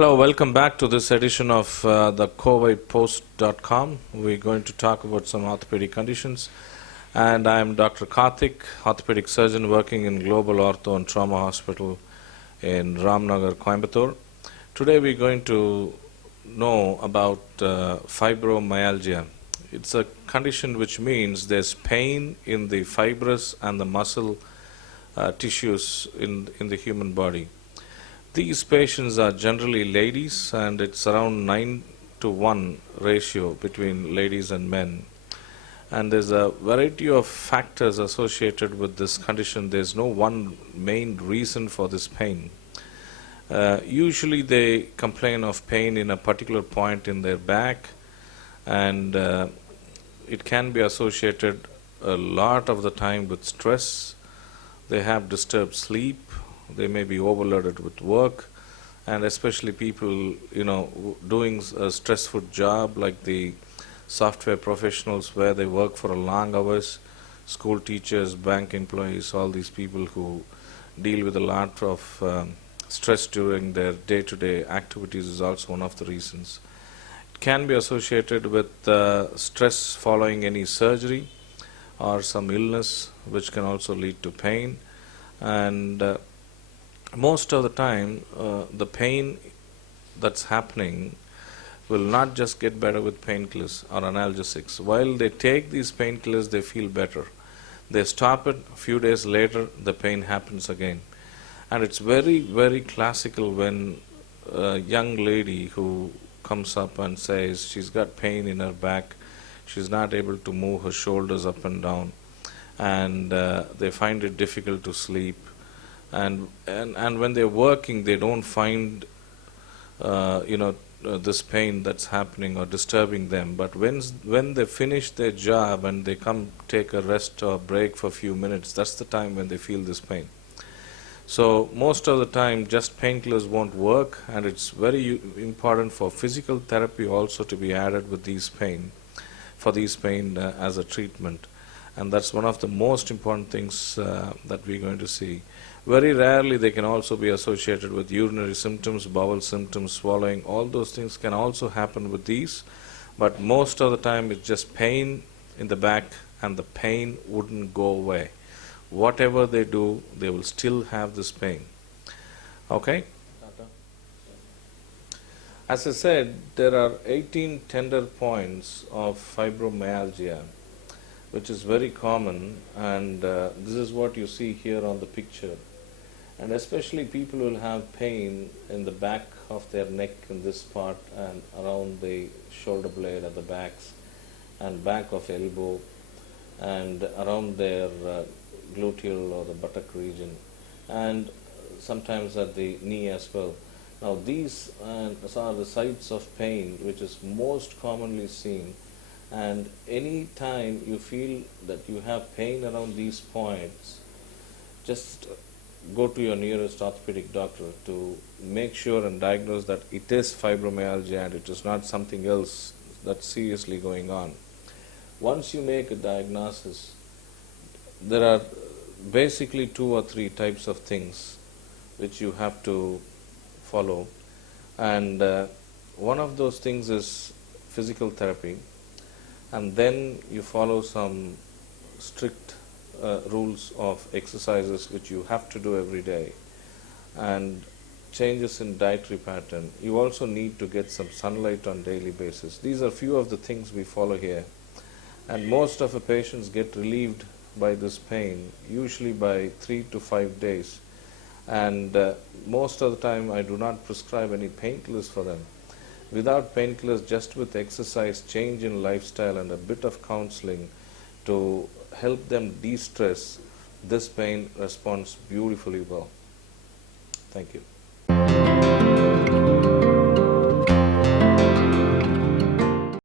Hello, welcome back to this edition of the covidpost.com. We're going to talk about some orthopedic conditions. And I'm Dr. Karthik, Orthopedic Surgeon working in Global Ortho and Trauma Hospital in Ramnagar, Coimbatore. Today we're going to know about fibromyalgia. It's a condition which means there's pain in the fibrous and the muscle tissues in the human body. These patients are generally ladies, and it's around 9-to-1 ratio between ladies and men. And there's a variety of factors associated with this condition. There's no one main reason for this pain. Usually they complain of pain in a particular point in their back, and it can be associated a lot of the time with stress. They have disturbed sleep. They may be overloaded with work, and especially people, doing a stressful job like the software professionals where they work for long hours, school teachers, bank employees, all these people who deal with a lot of stress during their day-to-day activities is also one of the reasons. It can be associated with stress following any surgery or some illness, which can also lead to pain. And most of the time, the pain that's happening will not just get better with painkillers or analgesics. While they take these painkillers, they feel better. They stop it, a few days later, the pain happens again. And it's very, very classical when a young lady who comes up and says she's got pain in her back, she's not able to move her shoulders up and down, and they find it difficult to sleep. And when they're working, they don't find this pain that's happening or disturbing them. But when they finish their job and they come take a rest or break for a few minutes, that's the time when they feel this pain. So most of the time, just painkillers won't work, and it's very important for physical therapy also to be added with these pain as a treatment. And that's one of the most important things that we're going to see. Very rarely they can also be associated with urinary symptoms, bowel symptoms, swallowing. All those things can also happen with these, but most of the time it's just pain in the back, and the pain wouldn't go away. Whatever they do, they will still have this pain. Okay? As I said, there are 18 tender points of fibromyalgia, which is very common, and this is what you see here on the picture. And especially people will have pain in the back of their neck in this part and around the shoulder blade at the backs and back of elbow and around their gluteal or the buttock region, and sometimes at the knee as well. Now these are the sites of pain which is most commonly seen, and any time you feel that you have pain around these points, just go to your nearest orthopedic doctor to make sure and diagnose that it is fibromyalgia and it is not something else that's seriously going on. Once you make a diagnosis, there are basically 2 or 3 types of things which you have to follow, and one of those things is physical therapy, and then you follow some strict rules of exercises which you have to do every day, and changes in dietary pattern. You also need to get some sunlight on daily basis. These are few of the things we follow here, and most of the patients get relieved by this pain usually by 3 to 5 days, and most of the time I do not prescribe any painkillers for them. Without painkillers, just with exercise, change in lifestyle, and a bit of counseling to help them de-stress, this pain responds beautifully well. Thank you.